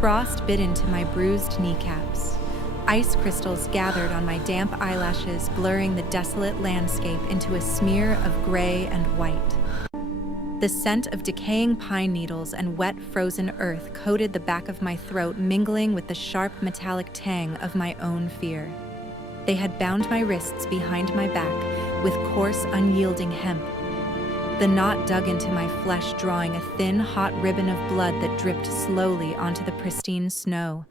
Frost bit into my bruised kneecaps. Ice crystals gathered on my damp eyelashes, blurring the desolate landscape into a smear of gray and white. The scent of decaying pine needles and wet, frozen earth coated the back of my throat, mingling with the sharp, metallic tang of my own fear. They had bound my wrists behind my back with coarse, unyielding hemp. The knot dug into my flesh, drawing a thin, hot ribbon of blood that dripped slowly onto the pristine snow,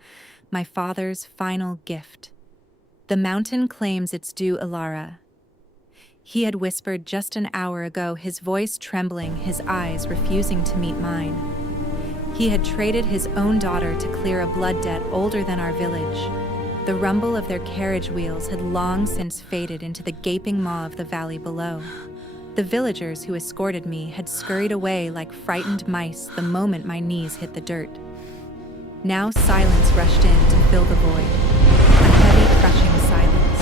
my father's final gift. The mountain claims its due, Elara. He had whispered just an hour ago, his voice trembling, his eyes refusing to meet mine. He had traded his own daughter to clear a blood debt older than our village. The rumble of their carriage wheels had long since faded into the gaping maw of the valley below. The villagers who escorted me had scurried away like frightened mice the moment my knees hit the dirt. Now silence rushed in to fill the void, a heavy, crushing silence.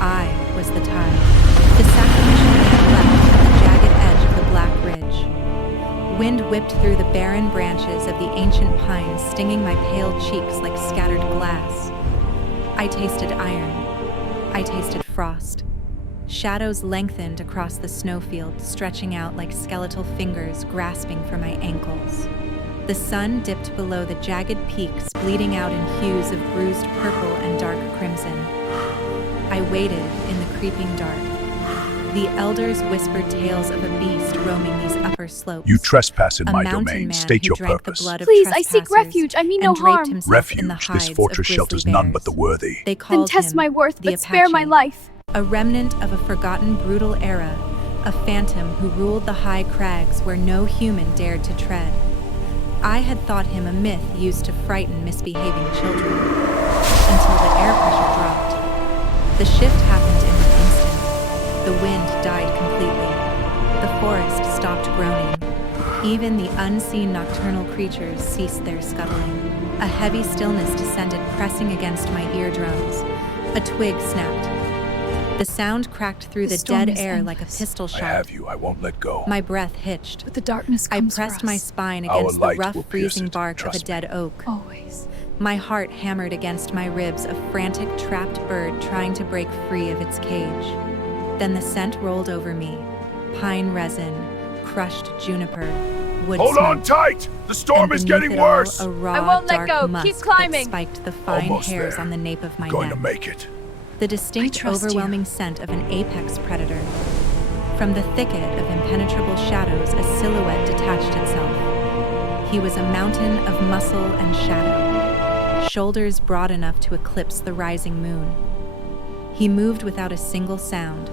I was the tide, the sacrificial man left at the jagged edge of the black ridge. Wind whipped through the barren branches of the ancient pines, stinging my pale cheeks like scattered glass. I tasted iron. I tasted frost. Shadows lengthened across the snowfield, stretching out like skeletal fingers grasping for my ankles. The sun dipped below the jagged peaks, bleeding out in hues of bruised purple and dark crimson. I waited in the creeping dark. The elders whispered tales of a beast roaming these upper slopes. You trespass in my domain. State your purpose. Please, I seek refuge. I mean no harm. Refuge. This fortress shelters none but the worthy. They called Then test him my worth, the but spare my Apache, life. a remnant of a forgotten brutal era, a phantom who ruled the high crags where no human dared to tread. I had thought him a myth used to frighten misbehaving children, until the air pressure dropped. The shift happened in an instant. The wind died completely. The forest stopped groaning. Even the unseen nocturnal creatures ceased their scuttling. A heavy stillness descended, pressing against my eardrums. A twig snapped. The sound cracked through the dead air like a pistol shot. I have you. I won't let go. My breath hitched. But the darkness I comes pressed for my us. spine Our against the light rough, will pierce freezing it. bark of a Trust me. dead oak. Always. My heart hammered against my ribs, a frantic, trapped bird trying to break free of its cage. Then the scent rolled over me. Pine resin, crushed juniper, wood Hold on smoke. tight! The storm And is beneath getting it all, worse! A raw, I won't let dark go. musk Keep climbing. that spiked the fine Almost hairs there. on the nape of my Going neck. to make it. The distinct, I trust you. overwhelming scent of an apex predator. From the thicket of impenetrable shadows, a silhouette detached itself. He was a mountain of muscle and shadow, shoulders broad enough to eclipse the rising moon. He moved without a single sound.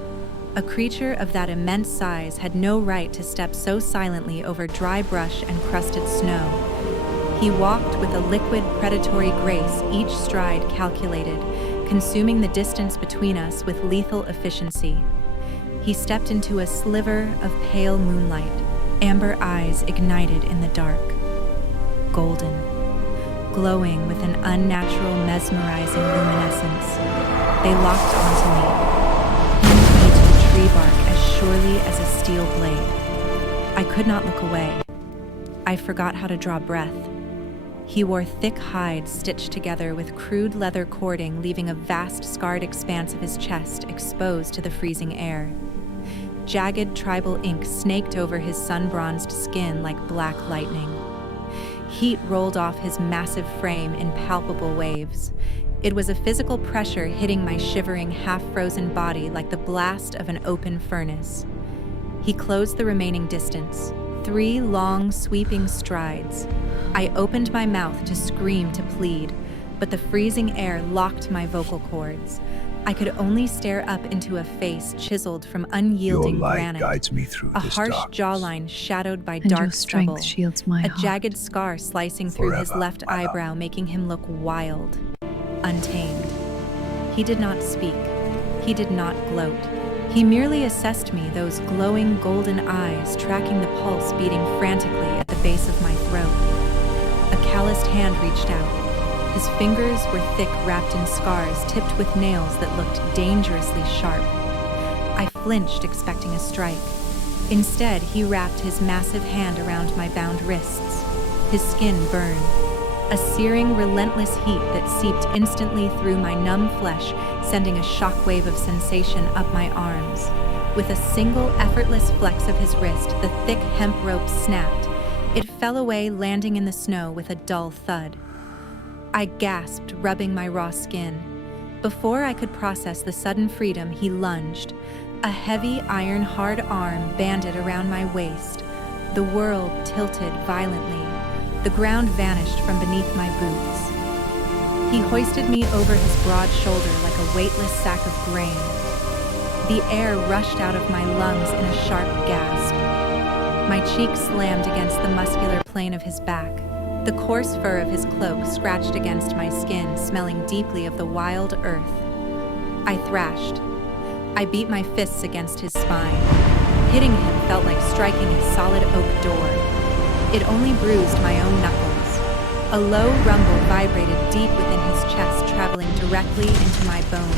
A creature of that immense size had no right to step so silently over dry brush and crusted snow. He walked with a liquid, predatory grace, each stride calculated, consuming the distance between us with lethal efficiency. He stepped into a sliver of pale moonlight, amber eyes ignited in the dark. Golden, glowing with an unnatural, mesmerizing luminescence. They locked onto me, pinned me to the tree bark as surely as a steel blade. I could not look away. I forgot how to draw breath. He wore thick hide stitched together with crude leather cording, leaving a vast scarred expanse of his chest exposed to the freezing air. Jagged tribal ink snaked over his sun-bronzed skin like black lightning. Heat rolled off his massive frame in palpable waves. It was a physical pressure hitting my shivering, half-frozen body like the blast of an open furnace. He closed the remaining distance, 3 long, sweeping strides. I opened my mouth to scream, to plead, but the freezing air locked my vocal cords. I could only stare up into a face chiseled from unyielding Your light granite. guides me through A this harsh darkness. jawline shadowed by And dark your strength stubble. shields my A heart. jagged scar slicing through his Forever, left my love. eyebrow, making him look wild, untamed. He did not speak. He did not gloat. He merely assessed me, those glowing golden eyes tracking the pulse beating frantically at the base of my throat. A calloused hand reached out. His fingers were thick, wrapped in scars, tipped with nails that looked dangerously sharp. I flinched, expecting a strike. Instead, he wrapped his massive hand around my bound wrists. His skin burned. a searing, relentless heat that seeped instantly through my numb flesh, sending a shockwave of sensation up my arms. With a single effortless flex of his wrist, the thick hemp rope snapped. It fell away, landing in the snow with a dull thud. I gasped, rubbing my raw skin. Before I could process the sudden freedom, he lunged. A heavy, iron-hard arm banded around my waist. The world tilted violently. The ground vanished from beneath my boots. He hoisted me over his broad shoulder like a weightless sack of grain. The air rushed out of my lungs in a sharp gasp. My cheek slammed against the muscular plane of his back. The coarse fur of his cloak scratched against my skin, smelling deeply of the wild earth. I thrashed. I beat my fists against his spine. Hitting him felt like striking a solid oak door. It only bruised my own knuckles. A low rumble vibrated deep within his chest, traveling directly into my bones.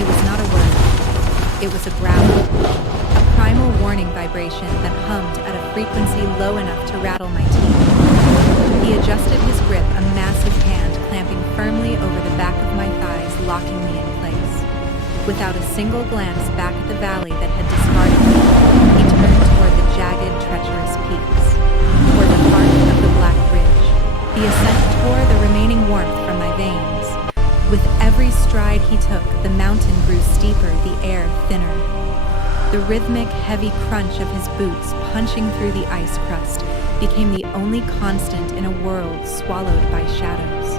It was not a word. It was a growl. A primal warning vibration that hummed at a frequency low enough to rattle my teeth. He adjusted his grip, a massive hand clamping firmly over the back of my thighs, locking me in place. Without a single glance back at the valley that had discarded me, he turned toward the jagged, treacherous peaks, toward the heart of the Black Ridge. The ascent tore the remaining warmth from my veins. With every stride he took, the mountain grew steeper, the air thinner. The rhythmic, heavy crunch of his boots punching through the ice crust became the only constant in a world swallowed by shadows.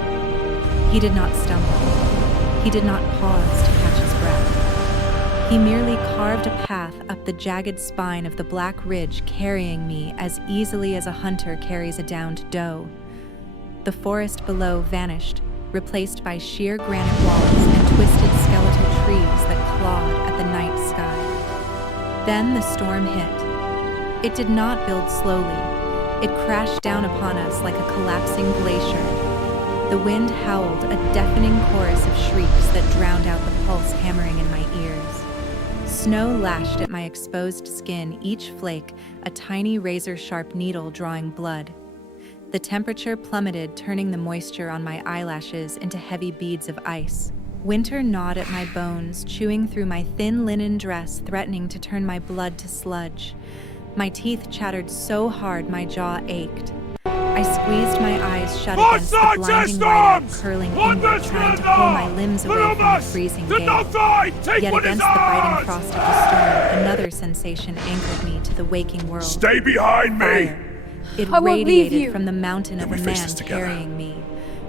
He did not stumble. He did not pause to catch his breath. He merely carved a path up the jagged spine of the Black Ridge, carrying me as easily as a hunter carries a downed doe. The forest below vanished, replaced by sheer granite walls and twisted skeletal trees that clawed at the night sky. Then the storm hit. It did not build slowly. It crashed down upon us like a collapsing glacier. The wind howled, a deafening chorus of shrieks that drowned out the pulse hammering in my ears. Snow lashed at my exposed skin, each flake a tiny razor-sharp needle drawing blood. The temperature plummeted, turning the moisture on my eyelashes into heavy beads of ice. Winter gnawed at my bones, chewing through my thin linen dress, threatening to turn my blood to sludge. My teeth chattered so hard my jaw ached. I squeezed my eyes shut against the blinding light curling inward, trying to pull my limbs away from the freezing gale. Yet against the biting frost of the storm, another sensation anchored me to the waking world. Stay behind me! Fire. It radiated from the mountain of a man carrying me.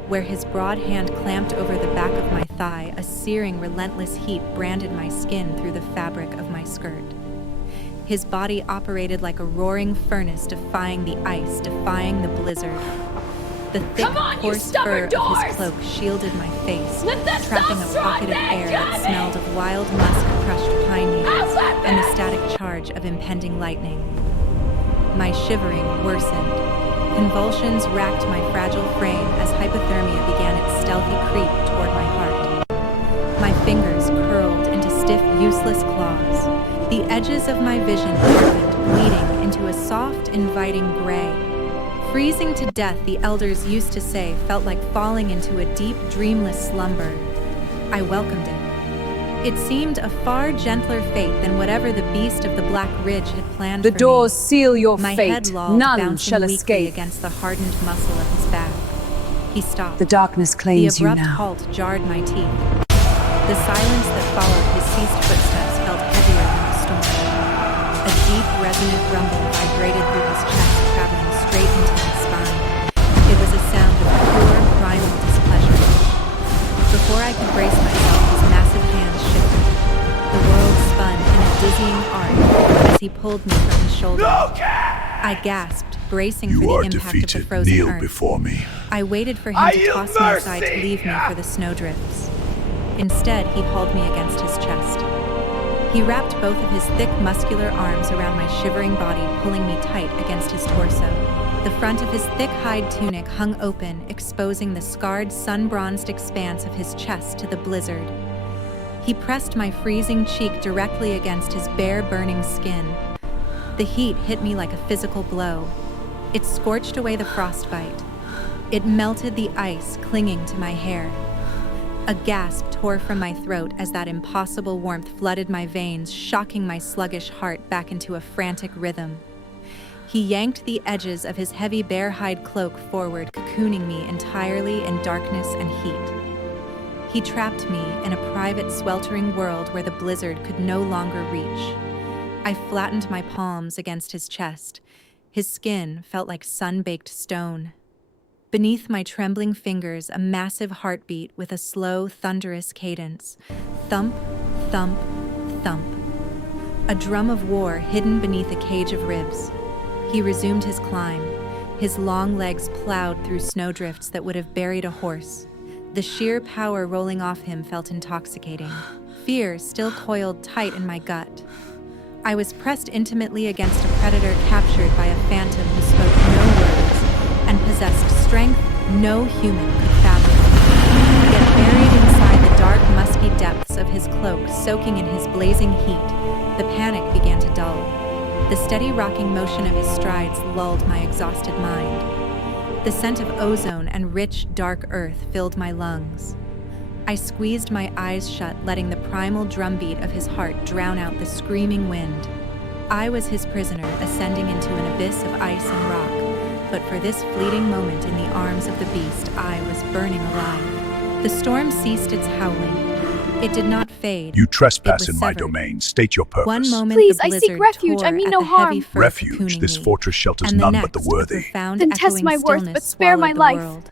Where his broad hand clamped over the back of my thigh, a searing, relentless heat branded my skin through the fabric of my skirt. His body operated like a roaring furnace, defying the ice, defying the blizzard. The thick, coarse fur of his cloak shielded my face, trapping a pocket of air that smelled of wild musk, crushed pine needles, and the static charge of impending lightning. My shivering worsened. Convulsions racked my fragile frame as hypothermia began its stealthy creep toward my heart. My fingers curled into stiff, useless claws. The edges of my vision darkened, bleeding into a soft, inviting gray. Freezing to death, the elders used to say, felt like falling into a deep, dreamless slumber. I welcomed it. It seemed a far gentler fate than whatever the beast of the Black Ridge had planned for me. The doors seal your My fate. head lolled, None bouncing shall weakly escape. against the hardened muscle of his back. He stopped. The darkness claims The you abrupt now. halt jarred my teeth. The silence that followed his ceased footsteps felt heavier than a storm. A deep, resonant rumble vibrated through his chest, traveling straight into my spine. It was a sound of pure, primal displeasure. Before I could brace myself, his massive hands shifted. The world spun in a dizzying arc as he pulled me from his shoulder. I gasped, bracing for You are the impact of the defeated. frozen Kneel earth. before me. I waited for him to toss me aside to leave me for the snowdrifts. Instead, he hauled me against his chest. He wrapped both of his thick, muscular arms around my shivering body, pulling me tight against his torso. The front of his thick hide tunic hung open, exposing the scarred, sun-bronzed expanse of his chest to the blizzard. He pressed my freezing cheek directly against his bare, burning skin. The heat hit me like a physical blow. It scorched away the frostbite. It melted the ice clinging to my hair. A gasp tore from my throat as that impossible warmth flooded my veins, shocking my sluggish heart back into a frantic rhythm. He yanked the edges of his heavy bear hide cloak forward, cocooning me entirely in darkness and heat. He trapped me in a private, sweltering world where the blizzard could no longer reach. I flattened my palms against his chest. His skin felt like sun-baked stone. Beneath my trembling fingers, a massive heartbeat with a slow, thunderous cadence. Thump, thump, thump. A drum of war hidden beneath a cage of ribs. He resumed his climb. His long legs plowed through snowdrifts that would have buried a horse. The sheer power rolling off him felt intoxicating. Fear still coiled tight in my gut. I was pressed intimately against a predator captured by a phantom who spoke no words and possessed strength no human could fathom. Yet buried inside the dark, musky depths of his cloak, soaking in his blazing heat, the panic began to dull. The steady rocking motion of his strides lulled my exhausted mind. The scent of ozone and rich, dark earth filled my lungs. I squeezed my eyes shut, letting the primal drumbeat of his heart drown out the screaming wind. I was his prisoner, ascending into an abyss of ice and rock, but for this fleeting moment in the arms of the beast, I was burning alive. The storm ceased its howling. It did not fade. You trespass It was in my severed. domain. State your purpose. One moment Please, the I blizzard seek refuge. tore I mean at no the harm. heavy fur Refuge. cocooning This me, fortress shelters and the none next, but the a worthy. profound Then test echoing my worth, stillness but spare my swallowed the life. world.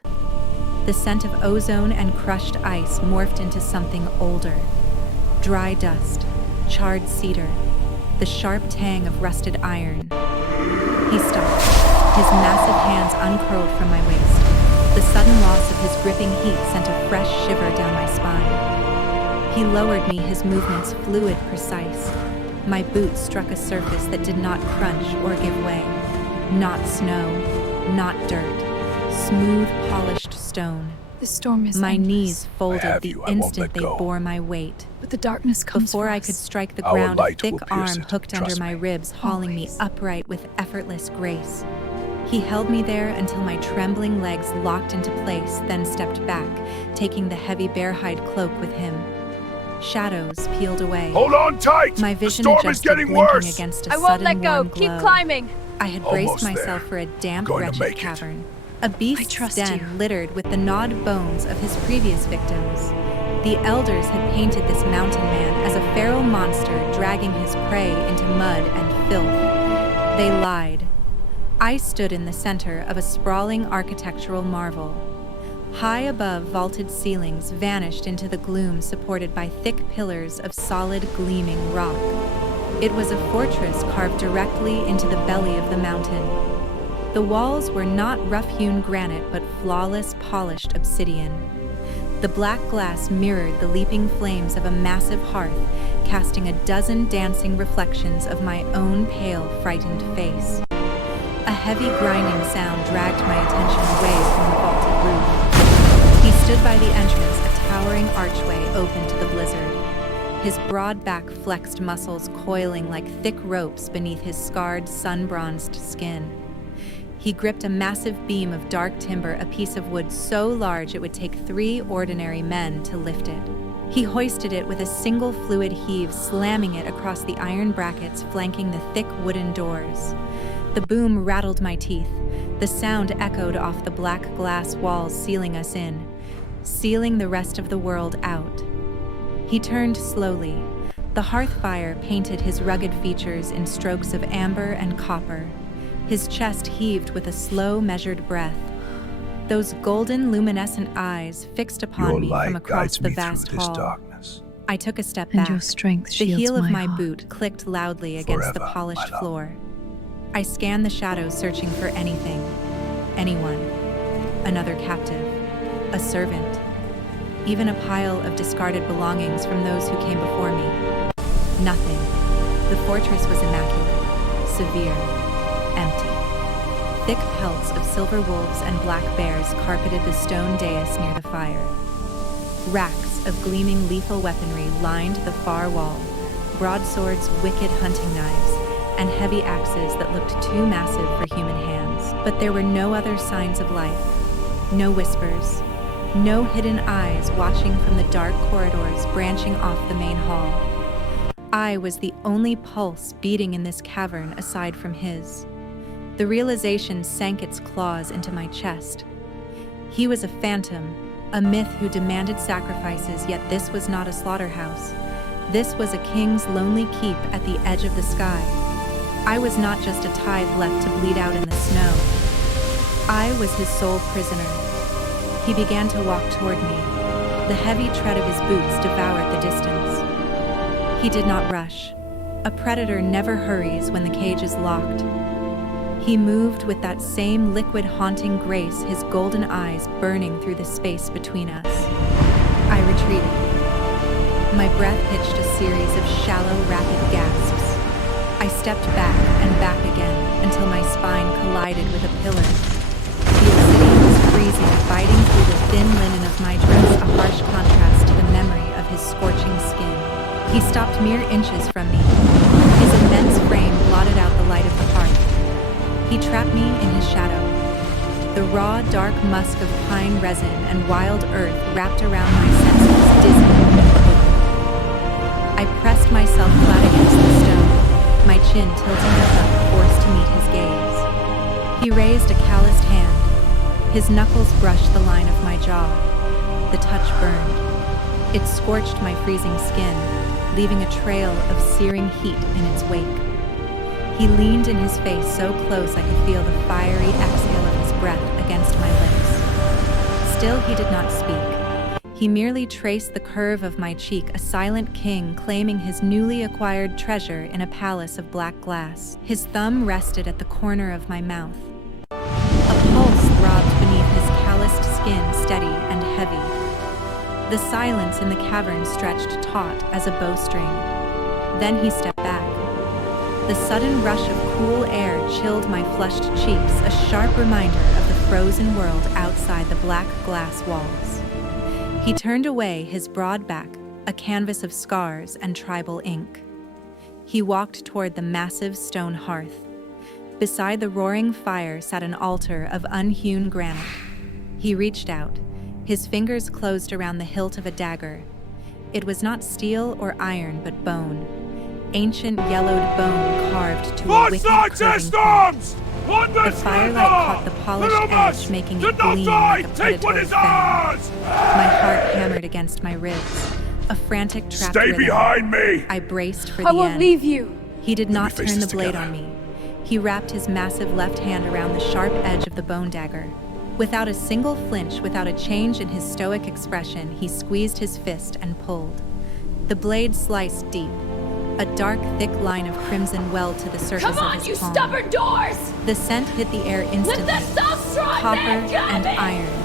The scent of ozone and crushed ice morphed into something older. Dry dust, charred cedar, the sharp tang of rusted iron. He stopped, his massive hands uncurled from my waist. The sudden loss of his gripping heat sent a fresh shiver down my spine. He lowered me, his movements fluid, precise. My boots struck a surface that did not crunch or give way. Not snow, not dirt. Smooth, polished stone. The storm is My endless, knees I folded have the you. I won't instant let they go. bore my weight. but the darkness comes Before for I us. could strike the Our ground, a light thick will pierce arm it, hooked under trust my me. ribs, hauling me Always. upright with effortless grace. He held me there until my trembling legs locked into place, then stepped back, taking the heavy bear hide cloak with him. Shadows peeled away. Hold on tight! My The vision storm is adjusted, getting blinking worse! against a I won't sudden let go. warm Keep glow. climbing. I had braced Almost myself there. for a damp, Going to wretched make it. cavern. A beast's trust den you. littered with the gnawed bones of his previous victims. The elders had painted this mountain man as a feral monster dragging his prey into mud and filth. They lied. I stood in the center of a sprawling architectural marvel. High above vaulted ceilings vanished into the gloom, supported by thick pillars of solid, gleaming rock. It was a fortress carved directly into the belly of the mountain. The walls were not rough-hewn granite, but flawless, polished obsidian. The black glass mirrored the leaping flames of a massive hearth, casting a dozen dancing reflections of my own pale, frightened face. A heavy grinding sound dragged my attention away from the vaulted roof. He stood by the entrance, a towering archway open to the blizzard. His broad back flexed muscles coiling like thick ropes beneath his scarred, sun-bronzed skin. He gripped a massive beam of dark timber, a piece of wood so large it would take 3 ordinary men to lift it. He hoisted it with a single fluid heave, slamming it across the iron brackets flanking the thick wooden doors. The boom rattled my teeth. The sound echoed off the black glass walls, sealing us in, sealing the rest of the world out. He turned slowly. The hearth fire painted his rugged features in strokes of amber and copper. His chest heaved with a slow, measured breath. Those golden, luminescent eyes fixed upon Your me from light across guides the me vast through this hall. darkness. I took a step And back. your strength The shields heel of my heart. boot clicked loudly against the Forever, polished my love. floor. I scanned the shadows, searching for anything, anyone, another captive, a servant, even a pile of discarded belongings from those who came before me. Nothing. The fortress was immaculate, severe, empty. Thick pelts of silver wolves and black bears carpeted the stone dais near the fire. Racks of gleaming lethal weaponry lined the far wall, broadswords, wicked hunting knives, and heavy axes that looked too massive for human hands. But there were no other signs of life. No whispers. No hidden eyes watching from the dark corridors branching off the main hall. I was the only pulse beating in this cavern aside from his. The realization sank its claws into my chest. He was a phantom, a myth who demanded sacrifices, yet this was not a slaughterhouse. This was a king's lonely keep at the edge of the sky. I was not just a tithe left to bleed out in the snow. I was his sole prisoner. He began to walk toward me. The heavy tread of his boots devoured the distance. He did not rush. A predator never hurries when the cage is locked. He moved with that same liquid haunting grace, his golden eyes burning through the space between us. I retreated. My breath hitched a series of shallow, rapid gasps. I stepped back and back again until my spine collided with a pillar. The obsidian was freezing, biting through the thin linen of my dress, a harsh contrast to the memory of his scorching skin. He stopped mere inches from me. His immense frame blotted out the light of the hearth. He trapped me in his shadow. The raw, dark musk of pine resin and wild earth wrapped around my senses, dizzying and quivering. I pressed myself flat against the stone, my chin tilting up, forced to meet his gaze. He raised a calloused hand. His knuckles brushed the line of my jaw. The touch burned. It scorched my freezing skin, leaving a trail of searing heat in its wake. He leaned in his face so close I could feel the fiery exhale of his breath against my lips. Still, he did not speak. He merely traced the curve of my cheek, a silent king claiming his newly acquired treasure in a palace of black glass. His thumb rested at the corner of my mouth. A pulse throbbed beneath his calloused skin, steady and heavy. The silence in the cavern stretched taut as a bowstring. Then he stepped back. The sudden rush of cool air chilled my flushed cheeks, a sharp reminder of the frozen world outside the black glass walls. He turned away, his broad back a canvas of scars and tribal ink. He walked toward the massive stone hearth. Beside the roaring fire sat an altar of unhewn granite. He reached out. His fingers closed around the hilt of a dagger. It was not steel or iron, but bone. Ancient yellowed bone carved to a wicked curving point. The firelight caught the polished edge, making it gleam like a predator's fang. My heart hammered against my ribs. A frantic trapped Stay rhythm. behind me! I braced for the I end. won't leave you. He did not face turn the this blade together. on me. He wrapped his massive left hand around the sharp edge of the bone dagger. Without a single flinch, without a change in his stoic expression, he squeezed his fist and pulled. The blade sliced deep. A dark, thick line of crimson welled to the surface Come on, of his you palm. stubborn doors! The scent hit the air instantly. With the salt straws Copper that are and coming! iron.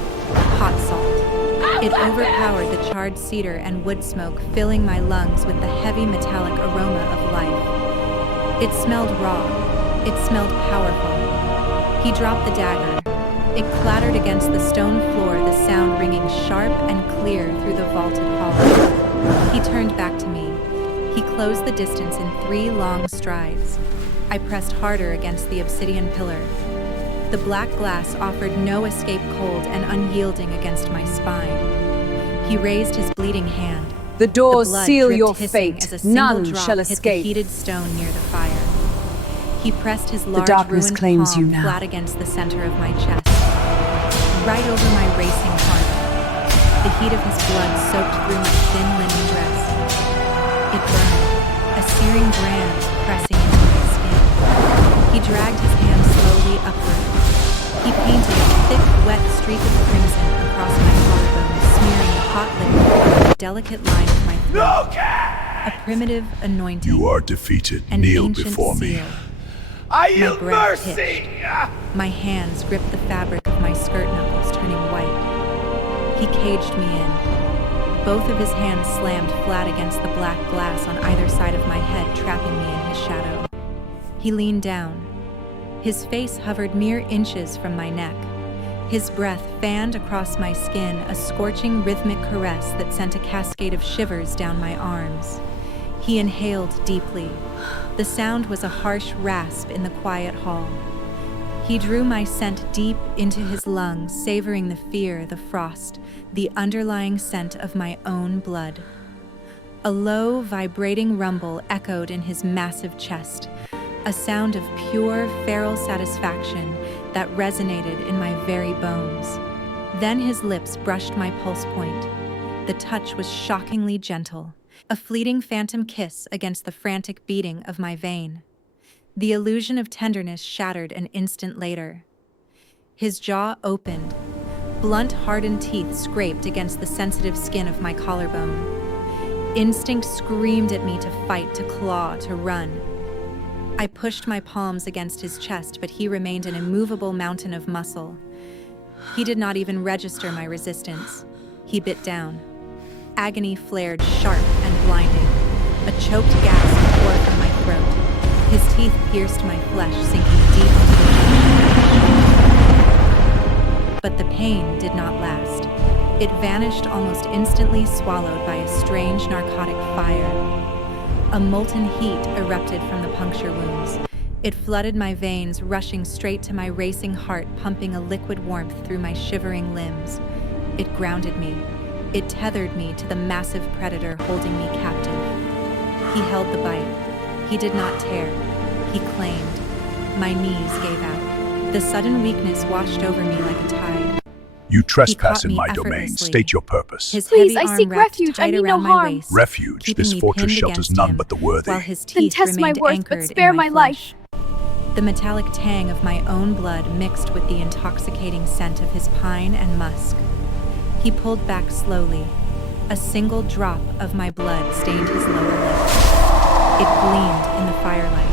Hot salt. It overpowered the charred cedar and wood smoke, filling my lungs with the heavy metallic aroma of life. It smelled raw. It smelled powerful. He dropped the dagger. It clattered against the stone floor, the sound ringing sharp and clear through the vaulted hall. He turned back to me. He closed the distance in 3 long strides. I pressed harder against the obsidian pillar. The black glass offered no escape, cold and unyielding against my spine. He raised his bleeding hand. The doors blood seal dripped your hissing fate. as a single None drop shall hit the escape. heated stone near the fire. He pressed his large darkness ruined claims palm you now. flat against the center of my chest, right over my racing heart. The heat of his blood soaked through my thin linen dress. It burned, a searing brand pressing into my skin. He dragged his hand slowly upward. He painted a thick, wet streak of crimson across my collarbone, smearing the hot liquid on the delicate line of my throat. A primitive anointing. You are defeated. An Kneel ancient before me. seal. I My yield breath mercy! hitched. My hands gripped the fabric of my skirt knuckles, turning white. He caged me in. Both of his hands slammed flat against the black glass on either side of my head, trapping me in his shadow. He leaned down. His face hovered mere inches from my neck. His breath fanned across my skin, a scorching rhythmic caress that sent a cascade of shivers down my arms. He inhaled deeply. The sound was a harsh rasp in the quiet hall. He drew my scent deep into his lungs, savoring the fear, the frost, the underlying scent of my own blood. A low, vibrating rumble echoed in his massive chest, a sound of pure, feral satisfaction that resonated in my very bones. Then his lips brushed my pulse point. The touch was shockingly gentle, a fleeting phantom kiss against the frantic beating of my vein. The illusion of tenderness shattered an instant later. His jaw opened. Blunt, hardened teeth scraped against the sensitive skin of my collarbone. Instinct screamed at me to fight, to claw, to run. I pushed my palms against his chest, but he remained an immovable mountain of muscle. He did not even register my resistance. He bit down. Agony flared sharp and blinding. A choked gasp tore from my throat. His teeth pierced my flesh, sinking deep into the but the pain did not last. It vanished almost instantly, swallowed by a strange narcotic fire. A molten heat erupted from the puncture wounds. It flooded my veins, rushing straight to my racing heart, pumping a liquid warmth through my shivering limbs. It grounded me. It tethered me to the massive predator holding me captive. He held the bite. He did not tear. He claimed. My knees gave out. The sudden weakness washed over me like a tide. You trespass He in caught my me domain. effortlessly. State your purpose. His Please, heavy I arm seek wrapped refuge. I tight mean no around my harm. waist, Refuge. keeping This me fortress pinned shelters against none him, but the worthy. while his Then teeth test my remained worth, anchored but spare in my flesh. life. The metallic tang of my own blood mixed with the intoxicating scent of his pine and musk. He pulled back slowly. A single drop of my blood stained his lower lip. It gleamed in the firelight.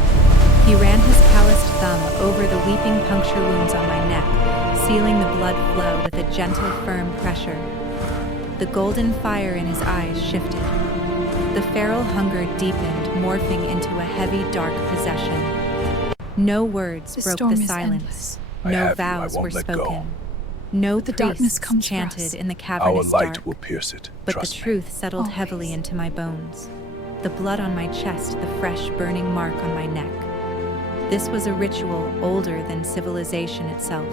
He ran his calloused thumb over the weeping puncture wounds on my neck, sealing the blood flow with a gentle, firm pressure. The golden fire in his eyes shifted. The feral hunger deepened, morphing into a heavy, dark possession. No words The broke storm the is silence. endless. I No have you, I vows won't were let go. spoken. No But the darkness priests comes for chanted us. in the Our cavernous light dark. will pierce it. But the Trust me. truth settled heavily Always. into my bones. The blood on my chest, the fresh, burning mark on my neck. This was a ritual older than civilization itself.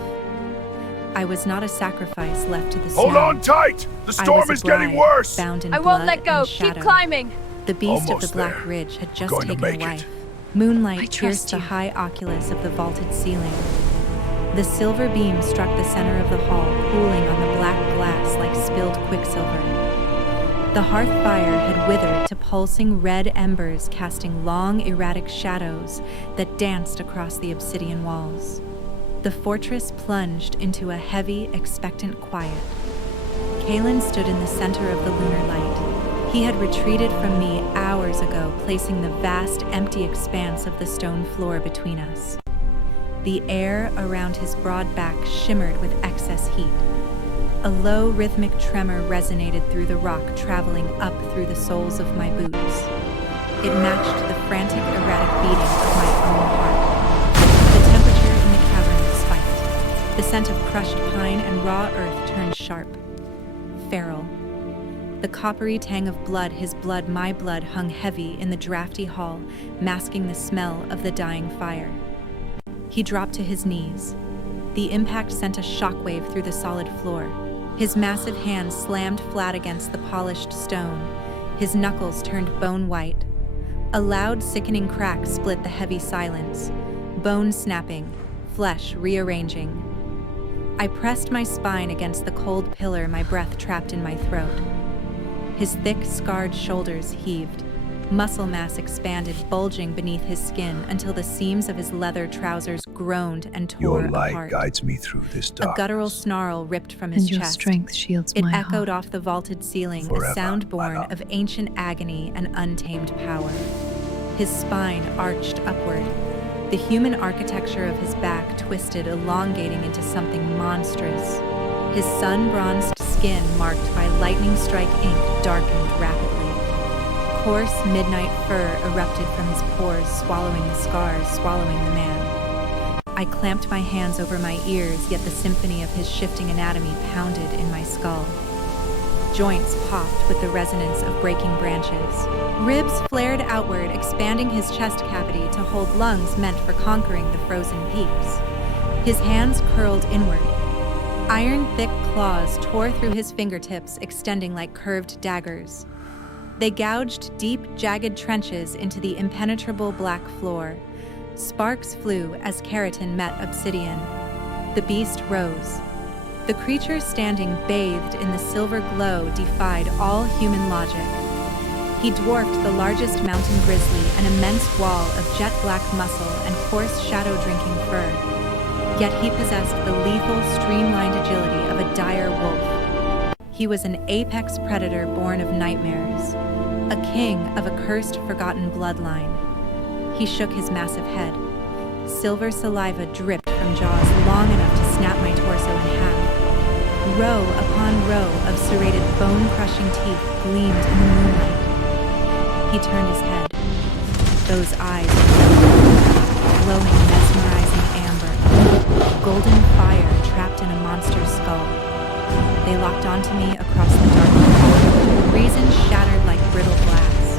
I was not a sacrifice left to the snow. Hold on tight! The I storm was a is getting bride, worse! bound in I won't blood let go. and Keep shadow. climbing. The beast Almost of the Black there. Ridge had just Going to taken a make it. wife. I Moonlight trust pierced the you. high oculus of the vaulted ceiling. The silver beam struck the center of the hall, pooling on the black glass like spilled quicksilver. The hearth fire had withered to pulsing red embers, casting long, erratic shadows that danced across the obsidian walls. The fortress plunged into a heavy, expectant quiet. Kaelen stood in the center of the lunar light. He had retreated from me hours ago, placing the vast, empty expanse of the stone floor between us. The air around his broad back shimmered with excess heat. A low, rhythmic tremor resonated through the rock, traveling up through the soles of my boots. It matched the frantic, erratic beating of my own heart. The temperature in the cavern spiked. The scent of crushed pine and raw earth turned sharp. Feral. The coppery tang of blood, his blood, my blood, hung heavy in the drafty hall, masking the smell of the dying fire. He dropped to his knees. The impact sent a shockwave through the solid floor. His massive hands slammed flat against the polished stone. His knuckles turned bone white. A loud, sickening crack split the heavy silence. Bone snapping, flesh rearranging. I pressed my spine against the cold pillar, my breath trapped in my throat. His thick, scarred shoulders heaved. Muscle mass expanded, bulging beneath his skin until the seams of his leather trousers groaned and tore Your light apart. guides me through this A darkness. guttural snarl ripped from his And your chest. strength shields It my echoed heart. off the vaulted ceiling, Forever, a sound my born love. of ancient agony and untamed power. His spine arched upward. The human architecture of his back twisted, elongating into something monstrous. His sun-bronzed skin, marked by lightning strike ink, darkened rapidly. Coarse midnight fur erupted from his pores, swallowing the scars, swallowing the man. I clamped my hands over my ears, yet the symphony of his shifting anatomy pounded in my skull. Joints popped with the resonance of breaking branches. Ribs flared outward, expanding his chest cavity to hold lungs meant for conquering the frozen peaks. His hands curled inward. Iron-thick claws tore through his fingertips, extending like curved daggers. They gouged deep, jagged trenches into the impenetrable black floor. Sparks flew as keratin met obsidian. The beast rose. The creature standing bathed in the silver glow defied all human logic. He dwarfed the largest mountain grizzly, an immense wall of jet-black muscle and coarse shadow-drinking fur. Yet he possessed the lethal, streamlined agility of a dire wolf. He was an apex predator born of nightmares, a king of a cursed, forgotten bloodline. He shook his massive head. Silver saliva dripped from jaws long enough to snap my torso in half. Row upon row of serrated, bone-crushing teeth gleamed in the moonlight. He turned his head. Those eyes were glowing, mesmerizing amber, golden fire trapped in a monster's skull. They locked onto me across the darkness, reason shattered like brittle glass.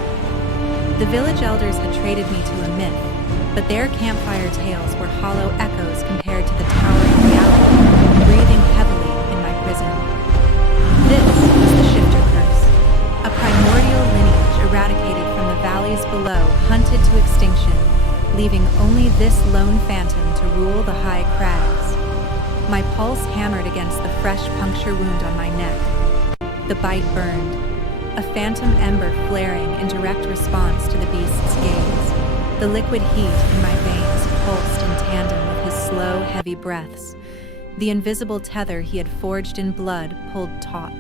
The village elders had traded me to a myth, but their campfire tales were hollow echoes compared to the towering reality breathing heavily in my prison. This was the Shifter Curse, a primordial lineage eradicated from the valleys below, hunted to extinction, leaving only this lone phantom to rule the high crags. My pulse hammered against the fresh puncture wound on my neck. The bite burned, a phantom ember flaring in direct response to the beast's gaze. The liquid heat in my veins pulsed in tandem with his slow, heavy breaths. The invisible tether he had forged in blood pulled taut.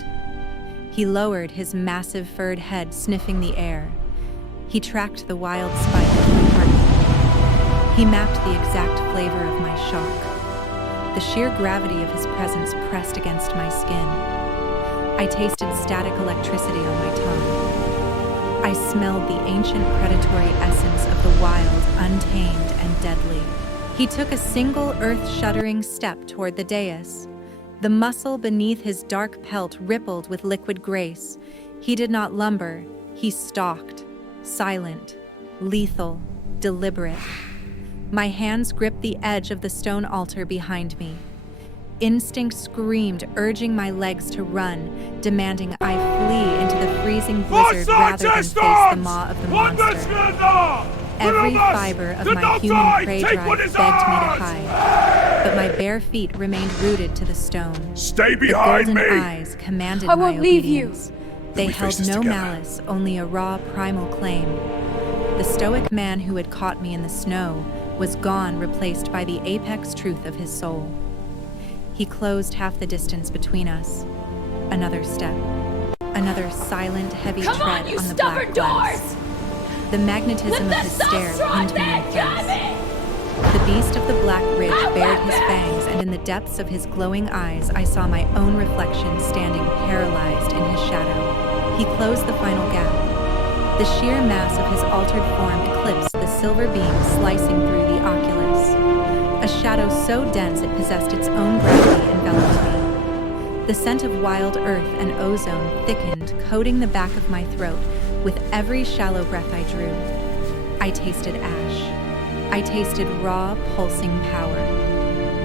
He lowered his massive furred head, sniffing the air. He tracked the wild spike of my heartbeat. He mapped the exact flavor of my shock. The sheer gravity of his presence pressed against my skin. I tasted static electricity on my tongue. I smelled the ancient predatory essence of the wild, untamed, and deadly. He took a single earth-shuddering step toward the dais. The muscle beneath his dark pelt rippled with liquid grace. He did not lumber. He stalked. Silent, lethal, deliberate. My hands gripped the edge of the stone altar behind me. Instinct screamed, urging my legs to run, demanding I flee into the freezing blizzard rather than face the maw of the monster. Every fiber of my human prey drive begged me to hide, but my bare feet remained rooted to the stone. Stay behind the golden me! eyes commanded I my won't leave you. obedience. They we face held this no together. malice, only a raw, primal claim. The stoic man who had caught me in the snow was gone, replaced by the apex truth of his soul. He closed half the distance between us. Another step. Another silent, heavy tread on the black glass. The magnetism of his stare pinned me in place. The beast of the Black Ridge bared his fangs, and in the depths of his glowing eyes I saw my own reflection standing paralyzed in his shadow. He closed the final gap. The sheer mass of his altered form eclipsed the silver beam slicing through the oculus. A shadow so dense it possessed its own gravity enveloped me. The scent of wild earth and ozone thickened, coating the back of my throat with every shallow breath I drew. I tasted ash. I tasted raw, pulsing power.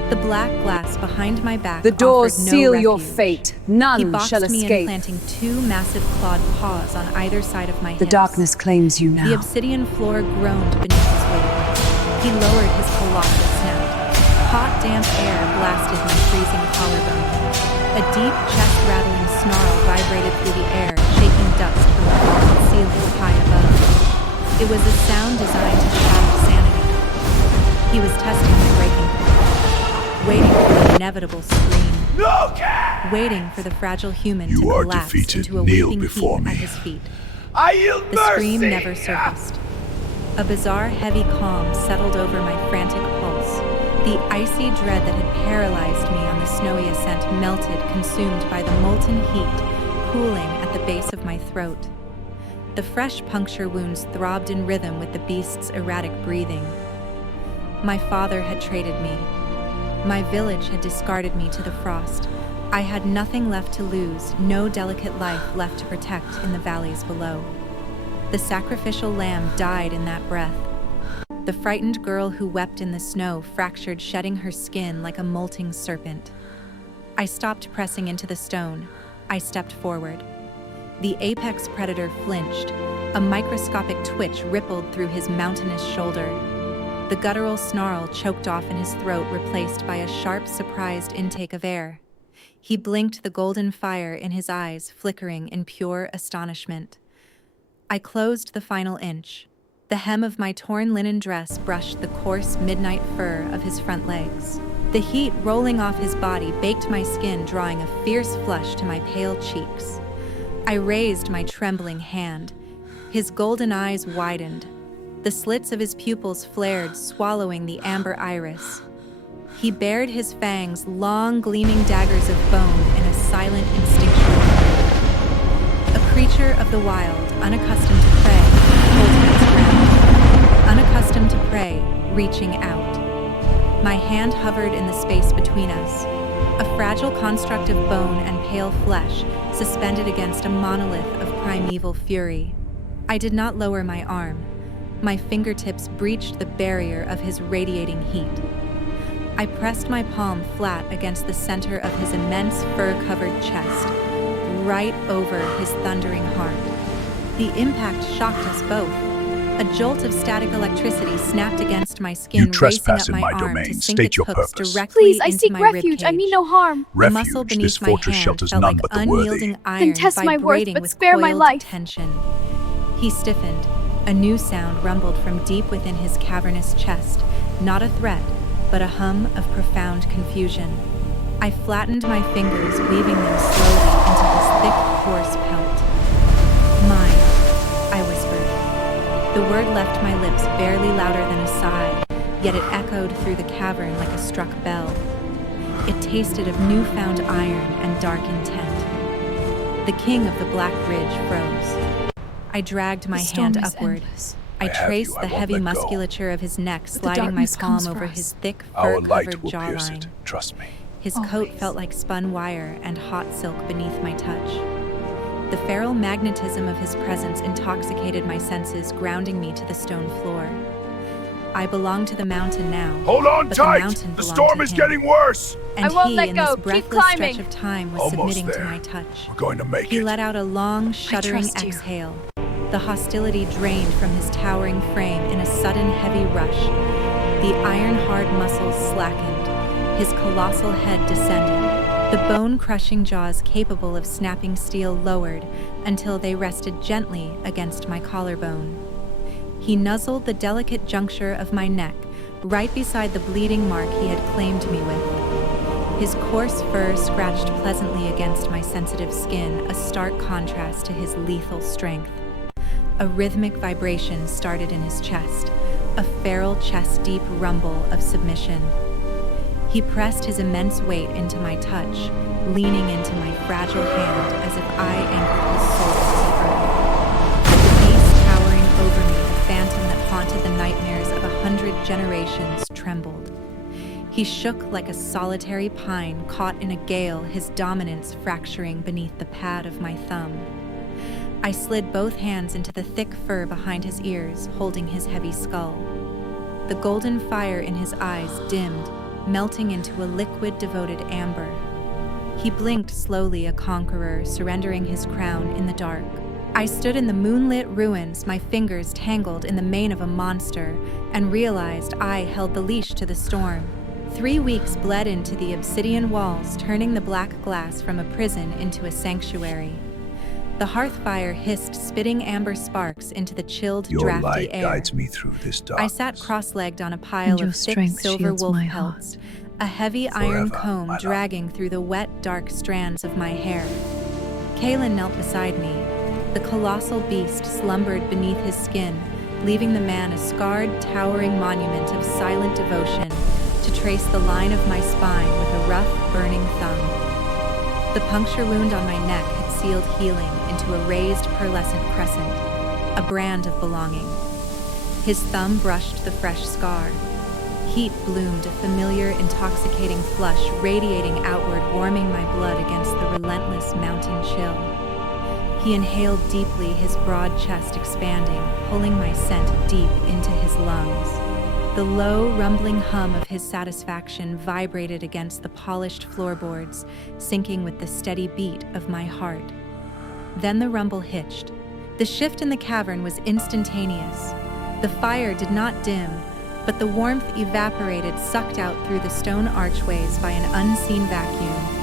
The black glass behind my back The doors offered no seal your refuge. fate. He None boxed shall me in, escape. planting two massive clawed paws on either side of my The hips. darkness claims you The now. obsidian floor groaned beneath his weight. He lowered his colossal snout. Hot, damp air blasted my freezing collarbone. A deep, chest-rattling snarl vibrated through the air, shaking dust from the vaulted ceiling high above. It was a sound designed to shatter sanity. He was testing my breaking point, waiting for the inevitable scream. No can! Waiting for the fragile human You to are collapse defeated. into a Kneel weeping before heap me. at his feet. I yield The scream never surfaced. A bizarre, heavy calm settled over my frantic pulse. The icy dread that had paralyzed me on the snowy ascent melted, consumed by the molten heat, cooling at the base of my throat. The fresh puncture wounds throbbed in rhythm with the beast's erratic breathing. My father had traded me. My village had discarded me to the frost. I had nothing left to lose, no delicate life left to protect in the valleys below. The sacrificial lamb died in that breath. The frightened girl who wept in the snow fractured, shedding her skin like a molting serpent. I stopped pressing into the stone. I stepped forward. The apex predator flinched. A microscopic twitch rippled through his mountainous shoulder. The guttural snarl choked off in his throat, replaced by a sharp, surprised intake of air. He blinked, the golden fire in his eyes flickering in pure astonishment. I closed the final inch. The hem of my torn linen dress brushed the coarse midnight fur of his front legs. The heat rolling off his body baked my skin, drawing a fierce flush to my pale cheeks. I raised my trembling hand. His golden eyes widened. The slits of his pupils flared, swallowing the amber iris. He bared his fangs, long gleaming daggers of bone, in a silent, instinctual move. A creature of the wild, unaccustomed to prey, holding its ground. Unaccustomed to prey, reaching out. My hand hovered in the space between us, a fragile construct of bone and pale flesh, suspended against a monolith of primeval fury. I did not lower my arm. My fingertips breached the barrier of his radiating heat. I pressed my palm flat against the center of his immense fur-covered chest, right over his thundering heart. The impact shocked us both. A jolt of static electricity snapped against my skin, You trespass racing in up my my arm domain. to sink State its your hooks purpose. directly Please, I into seek my refuge. I ribcage. mean no harm. The muscle Refuge. beneath This my fortress hand shelters felt none like but the worthy. unyielding iron, Contest my worth, vibrating but with spare my coiled life. tension. He stiffened. A new sound rumbled from deep within his cavernous chest, not a threat, but a hum of profound confusion. I flattened my fingers, weaving them slowly into his thick, coarse pelt. Mine, I whispered. The word left my lips barely louder than a sigh, yet it echoed through the cavern like a struck bell. It tasted of newfound iron and dark intent. The king of the Black Ridge froze. I dragged my The storm hand is upward. endless. I I have traced you. I the won't heavy let go. musculature of his neck, But the sliding my darkness palm comes for over us. his thick, Our light fur-covered will pierce jawline. it. Trust me. His coat Always. felt like spun wire and hot silk beneath my touch. The feral magnetism of his presence intoxicated my senses, grounding me to the stone floor. I belonged to the mountain now. Hold on but tight! The mountain The belonged storm to is him. getting worse! And I won't he, let in go. this Keep breathless climbing. stretch of time, was Almost submitting to there. my touch. We're going to make He it. let out a long, shuddering trust you. exhale. The hostility drained from his towering frame in a sudden, heavy rush. The iron-hard muscles slackened. His colossal head descended. The bone-crushing jaws capable of snapping steel lowered until they rested gently against my collarbone. He nuzzled the delicate juncture of my neck, right beside the bleeding mark he had claimed me with. His coarse fur scratched pleasantly against my sensitive skin, a stark contrast to his lethal strength. A rhythmic vibration started in his chest, a feral chest-deep rumble of submission. He pressed his immense weight into my touch, leaning into my fragile hand as if I anchored his soul to earth. The beast towering over me, the phantom that haunted the nightmares of 100 generations, trembled. He shook like a solitary pine caught in a gale, his dominance fracturing beneath the pad of my thumb. I slid both hands into the thick fur behind his ears, holding his heavy skull. The golden fire in his eyes dimmed, melting into a liquid devoted amber. He blinked slowly, a conqueror, surrendering his crown in the dark. I stood in the moonlit ruins, my fingers tangled in the mane of a monster, and realized I held the leash to the storm. 3 weeks bled into the obsidian walls, turning the black glass from a prison into a sanctuary. The hearth fire hissed, spitting amber sparks into the chilled, Your drafty light air. guides me through this I darkness. sat cross-legged on a pile And your of thick strength silver shields wolf my pelts, a heavy iron Forever, comb my love. dragging through the wet, dark strands of my hair. Kaelen knelt beside me. The colossal beast slumbered beneath his skin, leaving the man a scarred, towering monument of silent devotion to trace the line of my spine with a rough, burning thumb. The puncture wound on my neck had sealed healing into a raised pearlescent crescent, a brand of belonging. His thumb brushed the fresh scar. Heat bloomed, a familiar, intoxicating flush radiating outward, warming my blood against the relentless mountain chill. He inhaled deeply, his broad chest expanding, pulling my scent deep into his lungs. The low, rumbling hum of his satisfaction vibrated against the polished floorboards, syncing with the steady beat of my heart. Then the rumble hitched. The shift in the cavern was instantaneous. The fire did not dim, but the warmth evaporated, sucked out through the stone archways by an unseen vacuum.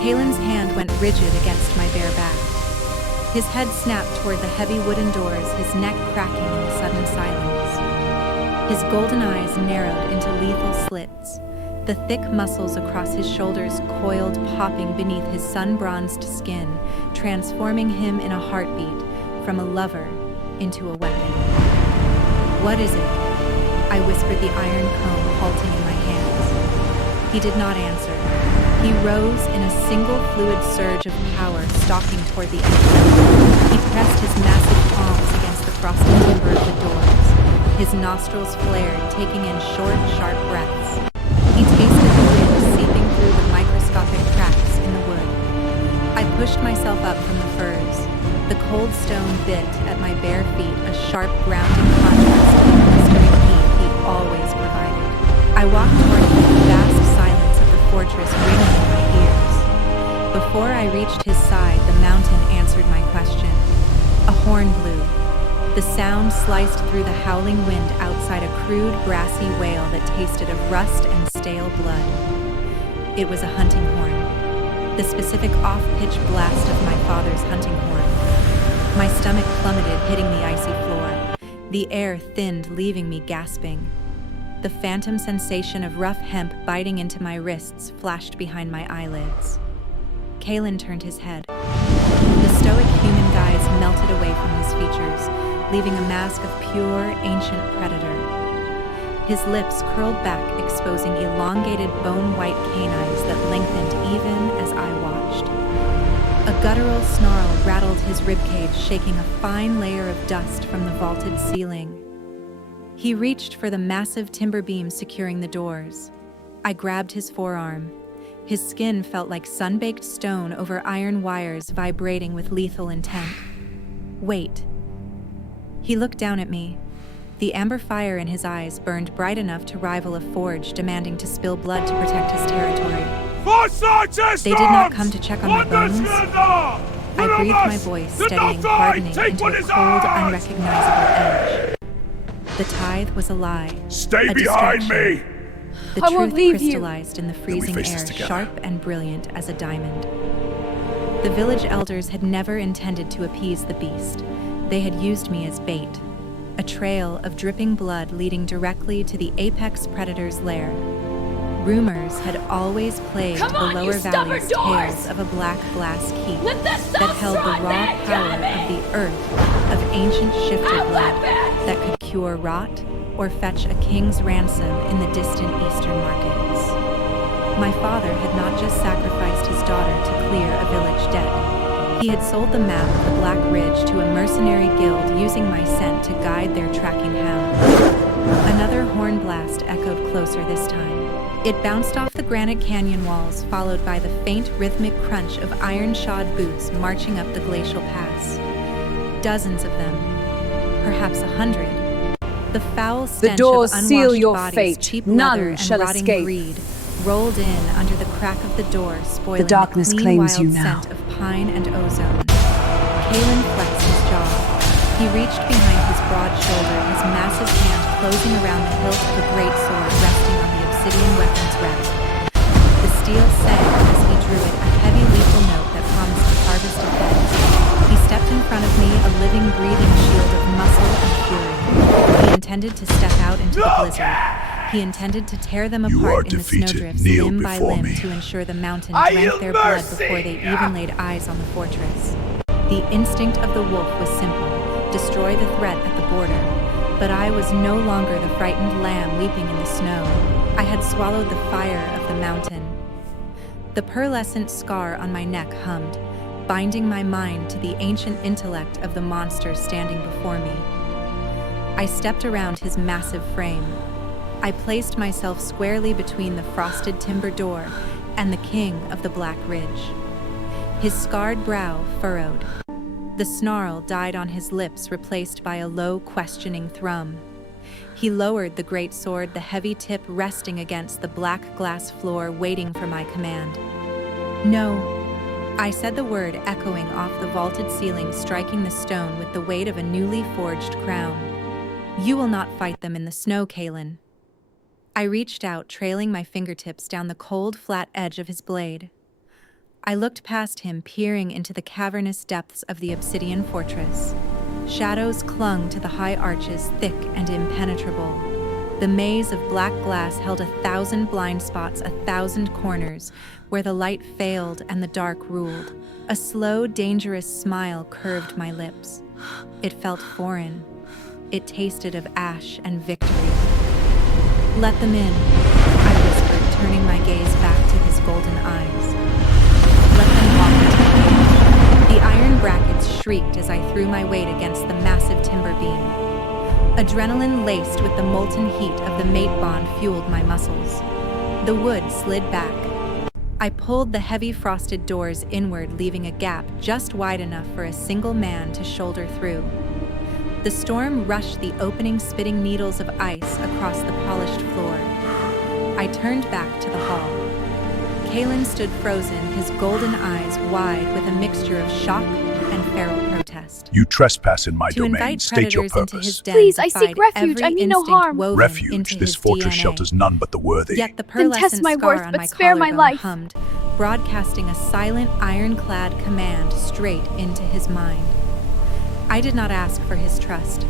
Kaelen's hand went rigid against my bare back. His head snapped toward the heavy wooden doors, his neck cracking in the sudden silence. His golden eyes narrowed into lethal slits. The thick muscles across his shoulders coiled, popping beneath his sun-bronzed skin, transforming him in a heartbeat from a lover into a weapon. "What is it?" I whispered, the iron comb halting in my hands. He did not answer. He rose in a single fluid surge of power, stalking toward the entrance. He pressed his massive palms against the frosted timber of the doors. His nostrils flared, taking in short, sharp breaths. He tasted the wind seeping through the microscopic cracks in the wood. I pushed myself up from the furs. The cold stone bit at my bare feet, a sharp, grounding contrast to the blistering heat he always provided. I walked toward him, the vast silence of the fortress ringing in my ears. Before I reached his side, the mountain answered my question. A horn blew. The sound sliced through the howling wind outside a crude, brassy wail that tasted of rust and stale blood. It was a hunting horn, the specific off-pitch blast of my father's hunting horn. My stomach plummeted, hitting the icy floor. The air thinned, leaving me gasping. The phantom sensation of rough hemp biting into my wrists flashed behind my eyelids. Kaelen turned his head. The stoic human guise melted away from his features, leaving a mask of pure, ancient predator. His lips curled back, exposing elongated, bone-white canines that lengthened even as I watched. A guttural snarl rattled his ribcage, shaking a fine layer of dust from the vaulted ceiling. He reached for the massive timber beams securing the doors. I grabbed his forearm. His skin felt like sun-baked stone over iron wires vibrating with lethal intent. "Wait." He looked down at me. The amber fire in his eyes burned bright enough to rival a forge, demanding to spill blood to protect his territory. They did not come to check on my bones. I breathed my voice, steadying, hardening into a cold, unrecognizable edge. The tithe was a lie. Stay behind me! The I won't truth leave you. crystallized in the freezing face this air, together. sharp and brilliant as a diamond. The village elders had never intended to appease the beast. They had used me as bait, a trail of dripping blood leading directly to the apex predator's lair. Rumors had always plagued the lower valley's tales of a black glass keep that held the raw power of the earth, of ancient shifter blood that could cure rot or fetch a king's ransom in the distant eastern markets. My father had not just sacrificed his daughter to clear a village debt. He had sold the map of the Black Ridge to a mercenary guild, using my scent to guide their tracking hounds. Another horn blast echoed closer this time. It bounced off the granite canyon walls, followed by the faint rhythmic crunch of iron-shod boots marching up the glacial pass. Dozens of them, perhaps 100. The foul stench doors of seal unwashed your bodies, fate. cheap None leather, and shall rotting escape. greed rolled in under the crack of the door, spoiling The darkness clean, claims wild you now. scent of pine and ozone. Kaelen flexed his jaw. He reached behind his broad shoulder, his massive hand closing around the hilt of a great sword resting on the obsidian weapons rack. The steel sang as he drew it, a heavy lethal note that promised a harvest of heads. He stepped in front of me, a living, breathing shield of muscle and fury. He intended to step out into the blizzard. He intended to tear them You are apart in the defeated. snowdrifts, Kneel limb by before limb, me. to ensure the mountain I drank yield their blood mercy. before they even laid eyes on the fortress. The instinct of the wolf was simple: destroy the threat at the border. But I was no longer the frightened lamb weeping in the snow. I had swallowed the fire of the mountain. The pearlescent scar on my neck hummed, binding my mind to the ancient intellect of the monster standing before me. I stepped around his massive frame. I placed myself squarely between the frosted timber door and the king of the Black Ridge. His scarred brow furrowed. The snarl died on his lips, replaced by a low, questioning thrum. He lowered the great sword, the heavy tip resting against the black glass floor, waiting for my command. "No." I said the word, echoing off the vaulted ceiling, striking the stone with the weight of a newly forged crown. "You will not fight them in the snow, Kaelen." I reached out, trailing my fingertips down the cold, flat edge of his blade. I looked past him, peering into the cavernous depths of the obsidian fortress. Shadows clung to the high arches, thick and impenetrable. The maze of black glass held 1,000 blind spots, 1,000 corners, where the light failed and the dark ruled. A slow, dangerous smile curved my lips. It felt foreign. It tasted of ash and victory. "Let them in," I whispered, turning my gaze back to his golden eyes. "Let them walk into the cage." The iron brackets shrieked as I threw my weight against the massive timber beam. Adrenaline laced with the molten heat of the mate bond fueled my muscles. The wood slid back. I pulled the heavy frosted doors inward, leaving a gap just wide enough for a single man to shoulder through. The storm rushed the opening, spitting needles of ice across the polished floor. I turned back to the hall. Kaelen stood frozen, his golden eyes wide with a mixture of shock and feral protest. You trespass in my To domain. invite State your predators into purpose. his den Please, I seek defied refuge. every I mean no instinct harm. woven Refuge. into This his fortress DNA. shelters none but the worthy. Yet the Then test pearlescent my scar worth, on but my spare my collarbone life. hummed, broadcasting a silent, ironclad command straight into his mind. I did not ask for his trust.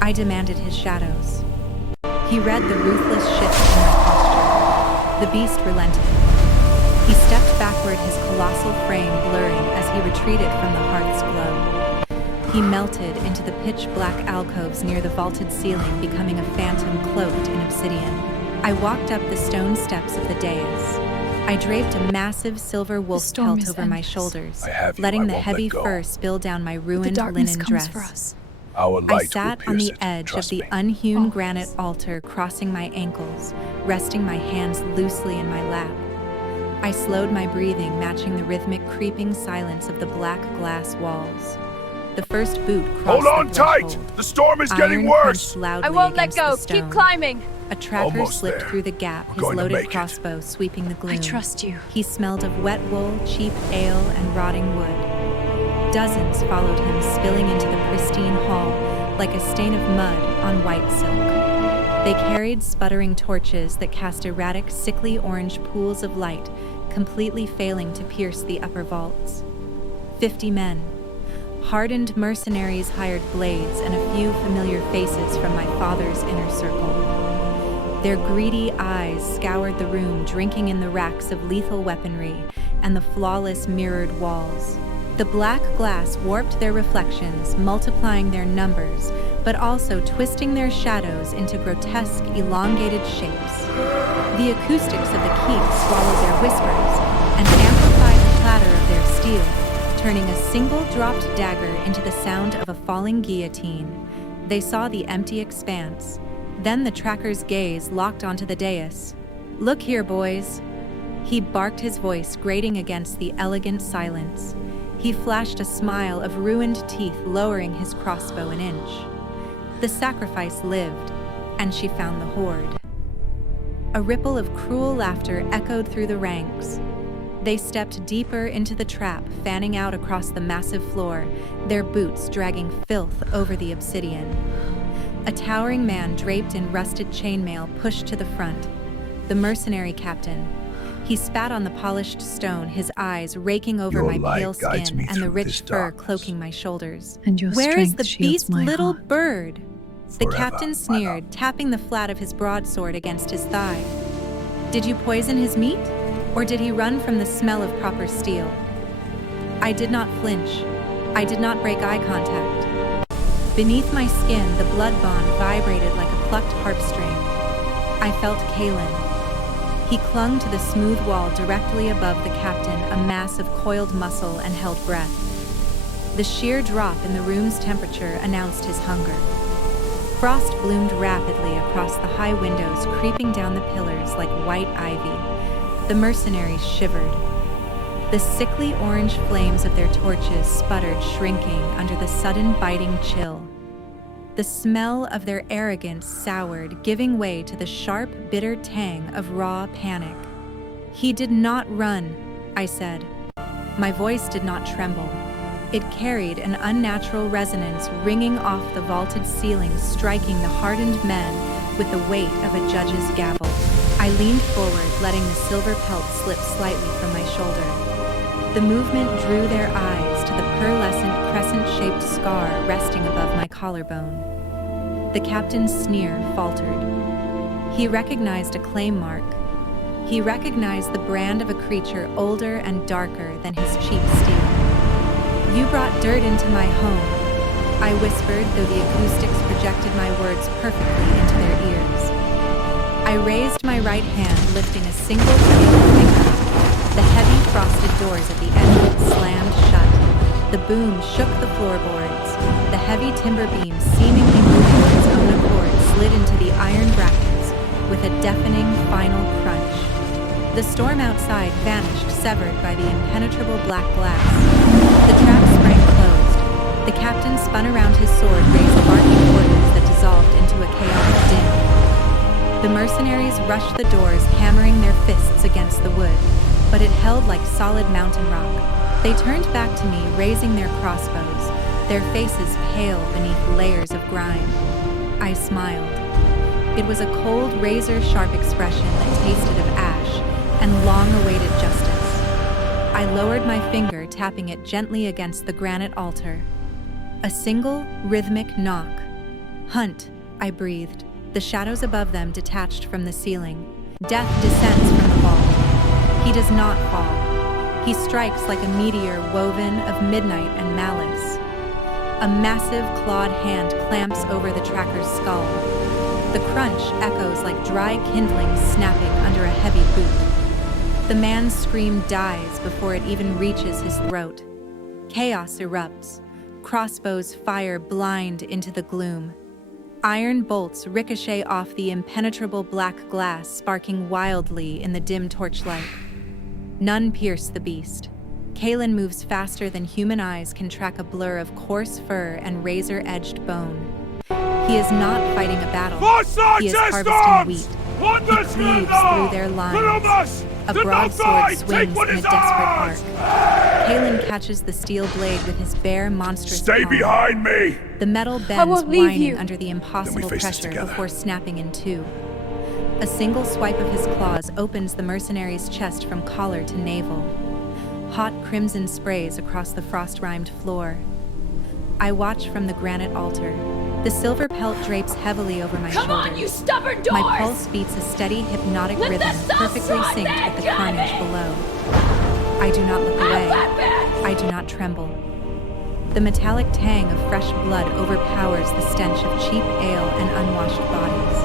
I demanded his shadows. He read the ruthless shift in my posture. The beast relented. He stepped backward, his colossal frame blurring as he retreated from the hearth's glow. He melted into the pitch-black alcoves near the vaulted ceiling, becoming a phantom cloaked in obsidian. I walked up the stone steps of the dais. I draped a massive silver wolf storm pelt is over my endless. shoulders, I have you, letting I the won't heavy let go. fur spill down my The ruined darkness linen comes dress. for us. Our I light sat will on pierce the it. edge of Trust the me. unhewn Always. granite altar, crossing my ankles, resting my hands loosely in my lap. I slowed my breathing, matching the rhythmic creeping silence of the black glass walls. The first boot crossed Hold on the tight! threshold. The storm is getting Iron worse! crunched loudly I won't let against go. the stone. Keep climbing. A tracker Almost slipped there. through the gap, We're his going to loaded make it. crossbow sweeping the gloom. I trust you. He smelled of wet wool, cheap ale, and rotting wood. Dozens followed him, spilling into the pristine hall like a stain of mud on white silk. They carried sputtering torches that cast erratic, sickly orange pools of light, completely failing to pierce the upper vaults. 50 men. Hardened mercenaries hired blades and a few familiar faces from my father's inner circle. Their greedy eyes scoured the room, drinking in the racks of lethal weaponry and the flawless mirrored walls. The black glass warped their reflections, multiplying their numbers, but also twisting their shadows into grotesque, elongated shapes. The acoustics of the keep swallowed their whispers and amplified the clatter of their steel, turning a single dropped dagger into the sound of a falling guillotine. They saw the empty expanse. Then the tracker's gaze locked onto the dais. "Look here, boys." He barked, his voice grating against the elegant silence. He flashed a smile of ruined teeth, lowering his crossbow an inch. The sacrifice lived, and she found the horde. A ripple of cruel laughter echoed through the ranks. They stepped deeper into the trap, fanning out across the massive floor, their boots dragging filth over the obsidian. A towering man draped in rusted chainmail pushed to the front. The mercenary captain. He spat on the polished stone, his eyes raking over Your my light pale guides skin me and the through rich this fur darkness. cloaking my shoulders. And your "Where is strength the shields beast my little heart. bird?" The Forever, captain my sneered, love. tapping the flat of his broadsword against his thigh. "Did you poison his meat? Or did he run from the smell of proper steel?" I did not flinch. I did not break eye contact. Beneath my skin, the blood bond vibrated like a plucked harpstring. I felt Kaelen. He clung to the smooth wall directly above the captain, a mass of coiled muscle and held breath. The sheer drop in the room's temperature announced his hunger. Frost bloomed rapidly across the high windows, creeping down the pillars like white ivy. The mercenaries shivered. The sickly orange flames of their torches sputtered, shrinking under the sudden biting chill. The smell of their arrogance soured, giving way to the sharp, bitter tang of raw panic. "He did not run," I said. My voice did not tremble. It carried an unnatural resonance ringing off the vaulted ceiling, striking the hardened men with the weight of a judge's gavel. I leaned forward, letting the silver pelt slip slightly from my shoulder. The movement drew their eyes to the pearlescent crescent-shaped scar resting above my collarbone. The captain's sneer faltered. He recognized a claim mark. He recognized the brand of a creature older and darker than his cheap steel. "You brought dirt into my home," I whispered, though the acoustics projected my words perfectly into their ears. I raised my right hand, lifting a single steel finger. The heavy frosted doors at the entrance slammed shut. The boom shook the floorboards. The heavy timber beams, seemingly moving of its own accord, slid into the iron brackets with a deafening final crunch. The storm outside vanished, severed by the impenetrable black glass. The trap sprang closed. The captain spun around, his sword raised, barking orders that dissolved into a chaotic din. The mercenaries rushed the doors, hammering their fists against the wood, but it held like solid mountain rock. They turned back to me, raising their crossbows, their faces pale beneath layers of grime. I smiled. It was a cold, razor-sharp expression that tasted of ash and long-awaited justice. I lowered my finger, tapping it gently against the granite altar. A single, rhythmic knock. "Hunt," I breathed. The shadows above them detached from the ceiling. Death descends from the vault. He does not fall. He strikes like a meteor woven of midnight and malice. A massive clawed hand clamps over the tracker's skull. The crunch echoes like dry kindling snapping under a heavy boot. The man's scream dies before it even reaches his throat. Chaos erupts. Crossbows fire blind into the gloom. Iron bolts ricochet off the impenetrable black glass, sparking wildly in the dim torchlight. None pierce the beast. Kaelen moves faster than human eyes can track a blur of coarse fur and razor-edged bone. He is not fighting a battle. He is harvesting wheat. He cleaves through their lines. A broadsword swings in a desperate arc. Kaelen catches the steel blade with his bare, monstrous Stay palm. behind me! The metal bends, won't leave whining you. under the impossible face this pressure together. before snapping in two. A single swipe of his claws opens the mercenary's chest from collar to navel. Hot crimson sprays across the frost-rimed floor. I watch from the granite altar. The silver pelt drapes heavily over my Come shoulder. on, you stubborn doors! My pulse beats a steady, hypnotic Let the rhythm, sauce perfectly run, synced man, with the carnage Johnny! below. I do not look away. I do not tremble. The metallic tang of fresh blood overpowers the stench of cheap ale and unwashed bodies.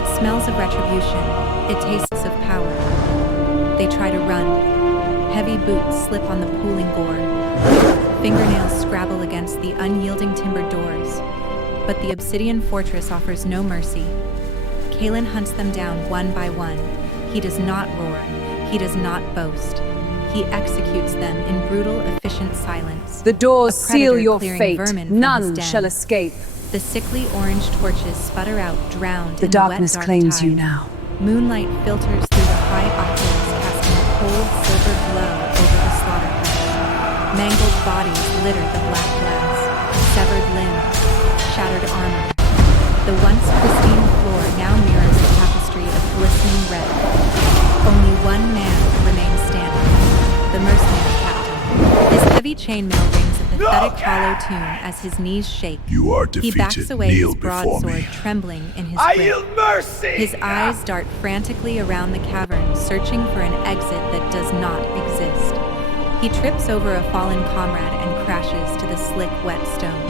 It smells of retribution. It tastes of power. They try to run. Heavy boots slip on the pooling gore. Fingernails scrabble against the unyielding timber doors. But the obsidian fortress offers no mercy. Kaelen hunts them down one by one. He does not roar. He does not boast. He executes them in brutal, efficient silence. The doors A predator seal your clearing fate. vermin from his None den. shall escape. The sickly orange torches sputter out, drowned The in darkness the wet, dark claims tide. you now. Moonlight filters through the high octaves, casting a cold silver glow over the slaughterhouse. Mangled bodies litter the black glass, severed limbs, shattered armor. The once pristine floor now mirrors the tapestry of glistening red. Only one man remains standing, the mercenary captain. His heavy chainmail rings a pathetic hollow tune as his knees shake. You are He backs defeated. away, Kneel his before broadsword me. trembling in his I grip. yield mercy! His eyes dart frantically around the cavern, searching for an exit that does not exist. He trips over a fallen comrade and crashes to the slick, wet stone.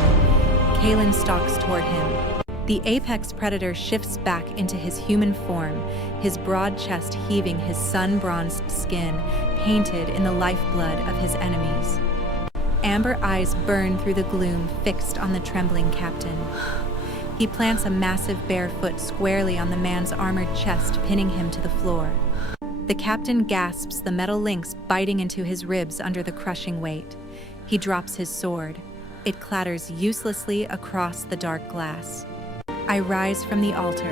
Kaelen stalks toward him. The apex predator shifts back into his human form, his broad chest heaving, his sun-bronzed skin painted in the lifeblood of his enemies. Amber eyes burn through the gloom, fixed on the trembling captain. He plants a massive bare foot squarely on the man's armored chest, pinning him to the floor. The captain gasps, the metal links biting into his ribs under the crushing weight. He drops his sword. It clatters uselessly across the dark glass. I rise from the altar.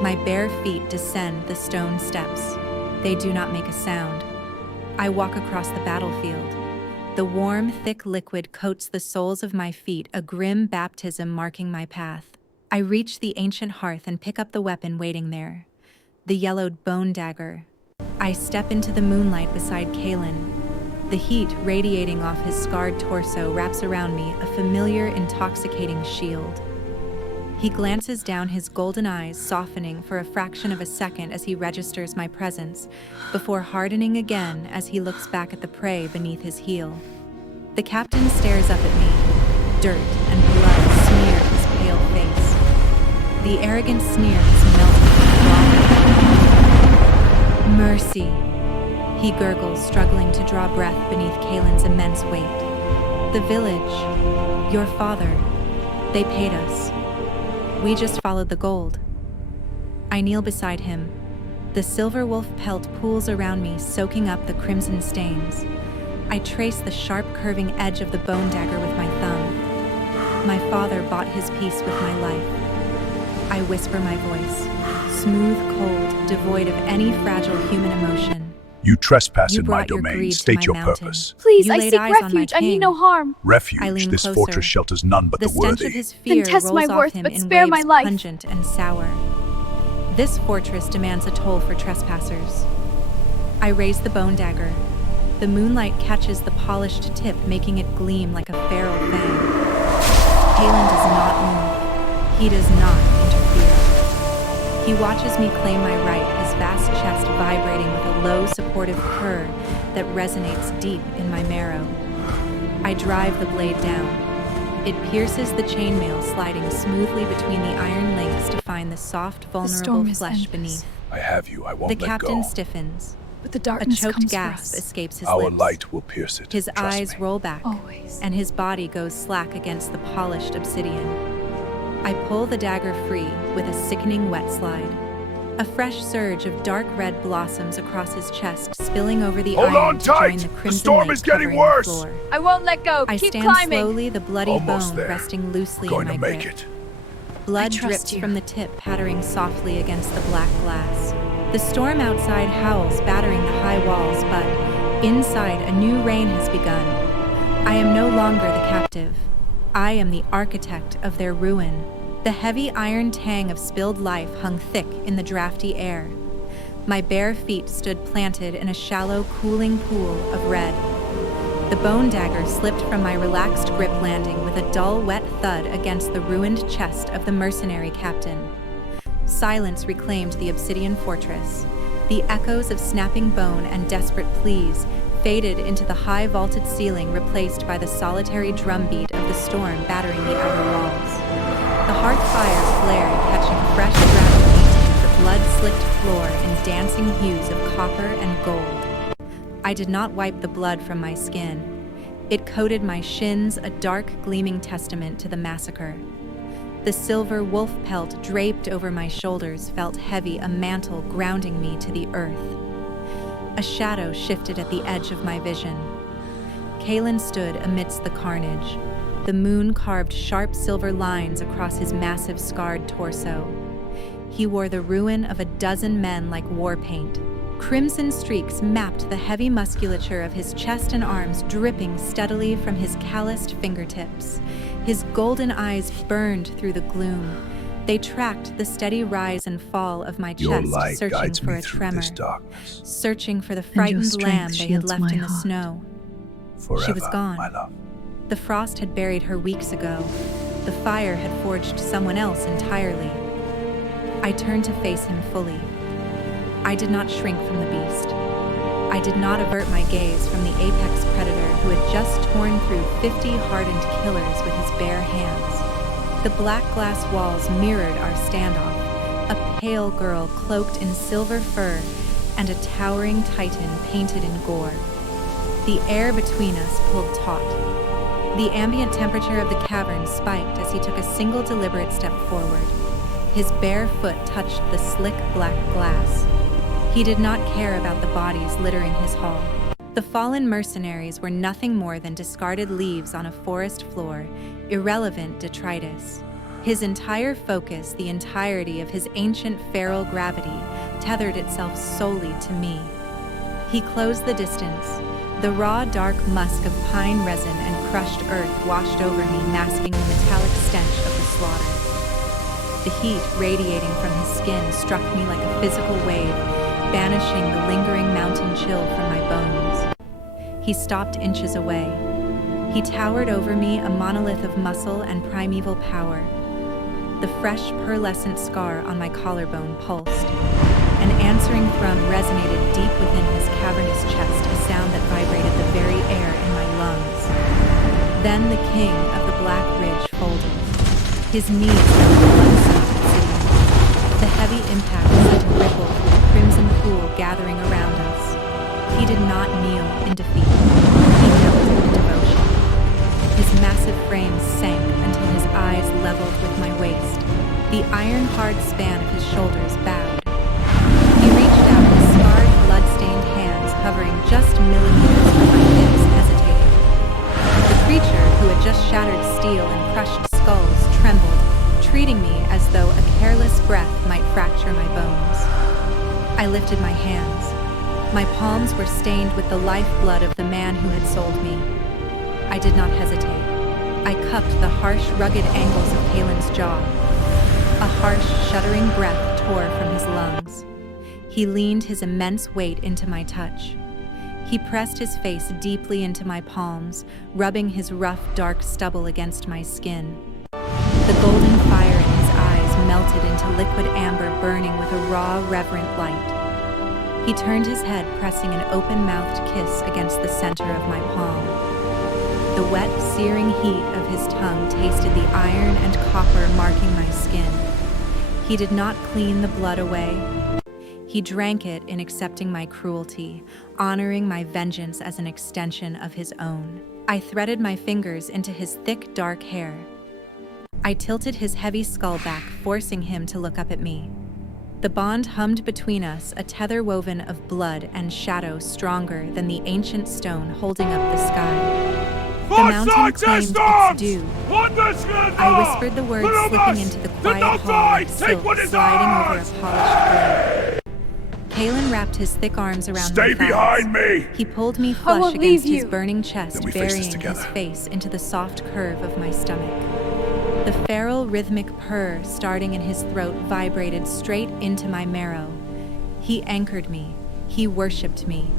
My bare feet descend the stone steps. They do not make a sound. I walk across the battlefield. The warm, thick liquid coats the soles of my feet, a grim baptism marking my path. I reach the ancient hearth and pick up the weapon waiting there, the yellowed bone dagger. I step into the moonlight beside Kaelen. The heat radiating off his scarred torso wraps around me, a familiar, intoxicating shield. He glances down, his golden eyes softening for a fraction of a second as he registers my presence, before hardening again as he looks back at the prey beneath his heel. The captain stares up at me. Dirt and blood smear his pale face. The arrogant sneer has melted. Mercy, he gurgles, struggling to draw breath beneath Kaelen's immense weight. The village, your father, they paid us. We just followed the gold. I kneel beside him. The silver wolf pelt pools around me, soaking up the crimson stains. I trace the sharp curving edge of the bone dagger with my thumb. My father bought his peace with my life. I whisper my voice, smooth, cold, devoid of any fragile human emotion. You trespass You in my brought your domain. greed to State my your mountain. purpose. Please, You I laid seek eyes on my refuge. I mean king. no harm. I Refuge. lean This closer. fortress shelters none but The the stench worthy. of his fear test rolls my off worth, him but in spare my waves life. pungent and sour. This fortress demands a toll for trespassers. I raise the bone dagger. The moonlight catches the polished tip, making it gleam like a feral fang. Kaelen does not move. He does not interfere. He watches me claim my right, his vast chest vibrating with a low, supportive purr that resonates deep in my marrow. I drive the blade down. It pierces the chainmail, sliding smoothly between the iron links to find the soft, vulnerable storm is flesh endless. beneath. I have you. I won't The let captain go. stiffens. But the A darkness choked comes for gasp us. escapes his Our lips. light will pierce it. His Trust eyes me. roll back, Always. and his body goes slack against the polished obsidian. I pull the dagger free with a sickening wet slide. A fresh surge of dark red blossoms across his chest, spilling over the Hold iron on to join tight! the The crimson storm lake is getting covering worse! the floor. I won't let go. I Keep stand climbing. slowly, the bloody Almost bone there. resting loosely Going in my to make grip. it. Blood trust drips you. from the tip, pattering softly against the black glass. The storm outside howls, battering the high walls, but inside, a new reign has begun. I am no longer the captive. I am the architect of their ruin. The heavy iron tang of spilled life hung thick in the drafty air. My bare feet stood planted in a shallow, cooling pool of red. The bone dagger slipped from my relaxed grip, landing with a dull, wet thud against the ruined chest of the mercenary captain. Silence reclaimed the obsidian fortress. The echoes of snapping bone and desperate pleas faded into the high vaulted ceiling, replaced by the solitary drumbeat of the storm battering the outer walls. The hearth fire flared, catching fresh drafty paint, the blood-slicked floor in dancing hues of copper and gold. I did not wipe the blood from my skin. It coated my shins, a dark, gleaming testament to the massacre. The silver wolf pelt draped over my shoulders felt heavy, a mantle grounding me to the earth. A shadow shifted at the edge of my vision. Kaelen stood amidst the carnage. The moon carved sharp silver lines across his massive, scarred torso. He wore the ruin of a dozen men like war paint. Crimson streaks mapped the heavy musculature of his chest and arms, dripping steadily from his calloused fingertips. His golden eyes burned through the gloom. They tracked the steady rise and fall of my Your chest, light searching guides for me a through tremor, this darkness. searching for the your frightened strength lamb they had shields left my in the heart. snow. Forever, was gone. my love. The frost had buried her weeks ago. The fire had forged someone else entirely. I turned to face him fully. I did not shrink from the beast. I did not avert my gaze from the apex predator who had just torn through 50 hardened killers with his bare hands. The black glass walls mirrored our standoff, a pale girl cloaked in silver fur and a towering titan painted in gore. The air between us pulled taut. The ambient temperature of the cavern spiked as he took a single deliberate step forward. His bare foot touched the slick black glass. He did not care about the bodies littering his hall. The fallen mercenaries were nothing more than discarded leaves on a forest floor, irrelevant detritus. His entire focus, the entirety of his ancient feral gravity, tethered itself solely to me. He closed the distance. The raw, dark musk of pine resin and crushed earth washed over me, masking the metallic stench of the slaughter. The heat radiating from his skin struck me like a physical wave, banishing the lingering mountain chill from my bones. He stopped inches away. He towered over me, a monolith of muscle and primeval power. The fresh, pearlescent scar on my collarbone pulsed. An answering thrum resonated deep within his cavernous chest, a sound that vibrated the very air in my lungs. Then the king of the Black Ridge folded. His knees fell to one side, sitting. The heavy impact sent a ripple through the crimson pool gathering around us. He did not kneel in defeat. He knelt in devotion. His massive frame sank until his eyes leveled with my waist. The iron-hard span of his shoulders bowed. He reached out, his scarred, blood-stained hands hovering just millimeters from my hips, hesitating. The creature, who had just shattered steel and crushed skulls, trembled, treating me as though a careless breath might fracture my bones. I lifted my hands. My palms were stained with the lifeblood of the man who had sold me. I did not hesitate. I cupped the harsh, rugged angles of Kaelen's jaw. A harsh, shuddering breath tore from his lungs. He leaned his immense weight into my touch. He pressed his face deeply into my palms, rubbing his rough, dark stubble against my skin. The golden fire in his eyes melted into liquid amber, burning with a raw, reverent light. He turned his head, pressing an open-mouthed kiss against the center of my palm. The wet, searing heat of his tongue tasted the iron and copper marking my skin. He did not clean the blood away. He drank it in accepting my cruelty, honoring my vengeance as an extension of his own. I threaded my fingers into his thick, dark hair. I tilted his heavy skull back, forcing him to look up at me. The bond hummed between us, a tether woven of blood and shadow stronger than the ancient stone holding up the sky. The mountain claimed its due. I whispered the words, slipping into the quiet hall like silk sliding over a polished blade. Kaelen wrapped his thick arms around my thighs. Stay behind me! He pulled me flush against his burning chest, burying his face into the soft curve of my stomach. The feral, rhythmic purr starting in his throat vibrated straight into my marrow. He anchored me. He worshipped me.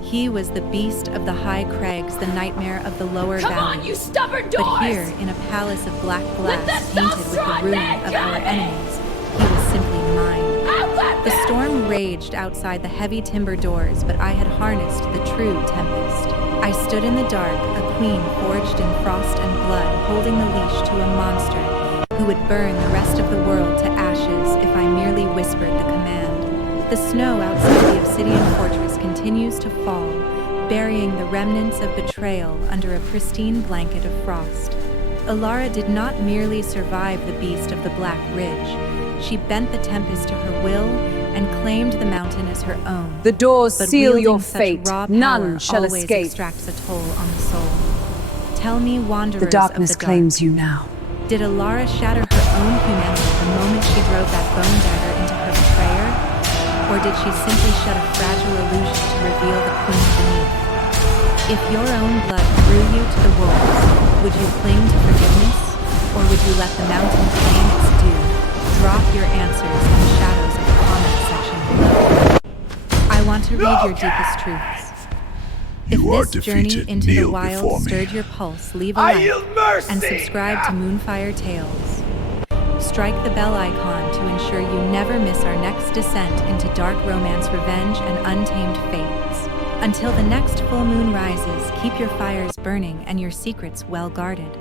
He was the beast of the high crags, the nightmare of the lower Come valleys. on, you stubborn doors! But here, in a palace of black glass painted with the ruin of our enemies, he was simply mine. The storm raged outside the heavy timber doors, but I had harnessed the true tempest. I stood in the dark, a queen forged in frost and blood, holding the leash to a monster who would burn the rest of the world to ashes if I merely whispered the command. The snow outside the obsidian fortress continues to fall, burying the remnants of betrayal under a pristine blanket of frost. Elara did not merely survive the beast of the Black Ridge. She bent the tempest to her will and claimed the mountain as her own. The doors But seal your wielding such fate. raw None power shall always escape. extracts a toll on the soul. Tell me, wanderers The darkness of the claims dark, you now. did Elara shatter her own humanity the moment she drove that bone dagger into her betrayer? Or did she simply shed a fragile illusion to reveal the queen beneath? If your own blood threw you to the wolves, would you cling to forgiveness? Or would you let the mountain claim its due? Drop your answers in the shadows of the comment section below. I want to read your deepest truths. If You are this journey defeated. into the Kneel wild before me. stirred your pulse, leave a like and subscribe to Moonfire Tales. Strike the bell icon to ensure you never miss our next descent into dark romance, revenge, and untamed fates. Until the next full moon rises, keep your fires burning and your secrets well guarded.